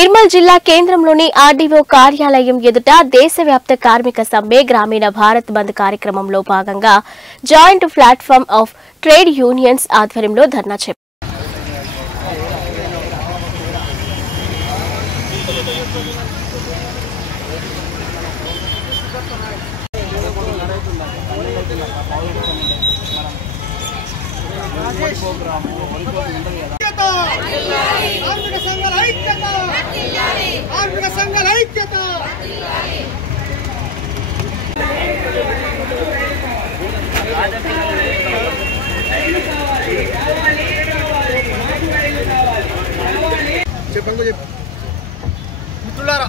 నిర్మల్ జిల్లా కేంద్రంలోని ఆర్డీఓ కార్యాలయం ఎదుట దేశవ్యాప్త కార్మిక సమ్మె గ్రామీణ భారత్ బంద్ కార్యక్రమంలో భాగంగా joint platform of trade unions ఆధ్వర్యంలో ధర్నా చేపట్టారు. మిత్రులారా,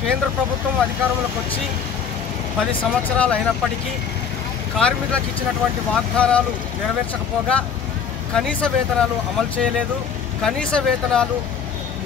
కేంద్ర ప్రభుత్వం అధికారంలోకి వచ్చి 10 సంవత్సరాలు అయినప్పటికీ కార్మికులకు ఇచ్చినటువంటి వాగ్దానాలు నెరవేర్చకపోగా కనీస వేతనాలు అమలు చేయలేదు. కనీస వేతనాలు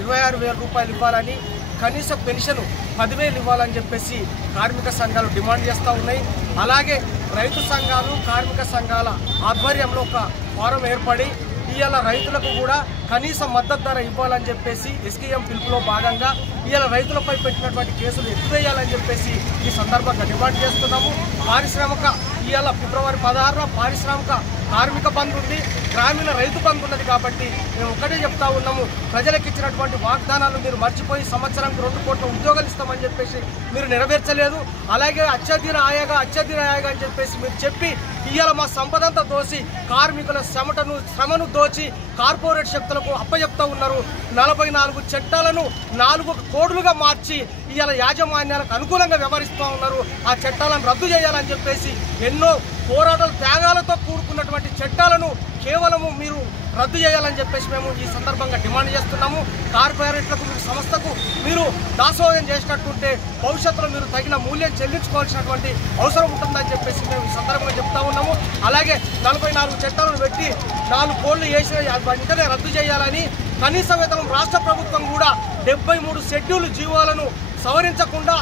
26,000 రూపాయలు ఇవ్వాలని, కనీస పెన్షన్ 10,000 ఇవ్వాలని చెప్పేసి కార్మిక సంఘాలు డిమాండ్ చేస్తూ ఉన్నాయి. అలాగే రైతు సంఘాలు, కార్మిక సంఘాల ఆధ్వర్యంలో ఒక ఫోరం ఏర్పడి ఇవాళ రైతులకు కూడా కనీస మద్దతు ధర ఇవ్వాలని చెప్పేసి ఎస్కేఎం పిలుపులో భాగంగా ఇవాళ రైతులపై పెట్టినటువంటి కేసులు ఎత్తివేయాలని చెప్పేసి ఈ సందర్భంగా డిమాండ్ చేస్తున్నాము. పారిశ్రామిక ఇవాళ ఫిబ్రవరి 16న పారిశ్రామిక కార్మిక బంద్ ఉంది, గ్రామీణ రైతు బంద్ ఉన్నది. కాబట్టి మేము ఒకటే చెప్తా ఉన్నాము, ప్రజలకు ఇచ్చినటువంటి వాగ్దానాలు మీరు మర్చిపోయి సంవత్సరానికి 2 కోట్ల ఉద్యోగాలు ఇస్తామని చెప్పేసి మీరు నెరవేర్చలేదు. అలాగే అత్యధిక ఆయాగా అని చెప్పేసి మీరు చెప్పి ఇవాళ మా సంపదంతా దోసి కార్మికుల శ్రమను దోచి కార్పొరేట్ శక్తులకు అప్పచెప్తా ఉన్నారు. 44 చట్టాలను 4 కోడ్లుగా మార్చి ఇవాళ యాజమాన్యాలకు అనుకూలంగా వ్యవహరిస్తూ ఉన్నారు. ఆ చట్టాలను రద్దు చేయాలని చెప్పేసి ఎన్నో పోరాటాలు త్యాగాలతో కూడుకున్నటువంటి చట్టాలను కేవలము మీరు రద్దు చేయాలని చెప్పేసి మేము ఈ సందర్భంగా డిమాండ్ చేస్తున్నాము. కార్పొరేట్లకు మీరు సంస్థకు మీరు దాసోహం చేసినట్టుంటే భవిష్యత్తులో మీరు తగిన మూల్యం చెల్లించుకోవాల్సినటువంటి అవసరం ఉంటుందని చెప్పేసి మేము ఈ సందర్భంగా చెప్తా ఉన్నాము. అలాగే 44 చట్టాలను పెట్టి 4 కోళ్లు వేసి వెంటనే రద్దు చేయాలని, కనీస వేతనం రాష్ట్ర ప్రభుత్వం కూడా 73 షెడ్యూల్ జీవోలను సవరించకుండా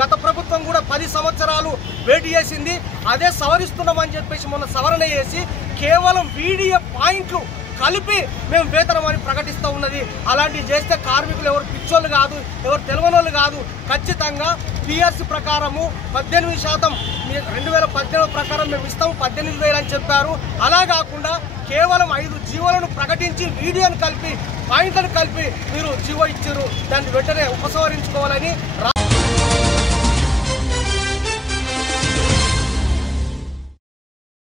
గత ప్రభుత్వం కూడా 10 సంవత్సరాలు వేటు చేసింది. అదే సవరిస్తున్నామని చెప్పేసి మొన్న సవరణ చేసి కేవలం వీడియో పాయింట్లు కలిపి మేము వేతనం అని ప్రకటిస్తూ ఉన్నది. అలాంటివి చేస్తే కార్మికులు ఎవరు పిచ్చోళ్ళు కాదు, ఎవరు తెలియనోళ్ళు కాదు. ఖచ్చితంగా పిఆర్సీ ప్రకారము 18% 2018 ప్రకారం మేము ఇస్తాము 18,000 అని చెప్పారు. అలా కాకుండా కేవలం 5 జీవోలను ప్రకటించి వీడియోను కలిపి పాయింట్లను కలిపి మీరు జీవో ఇచ్చారు. దాన్ని వెంటనే ఉపసంహరించుకోవాలని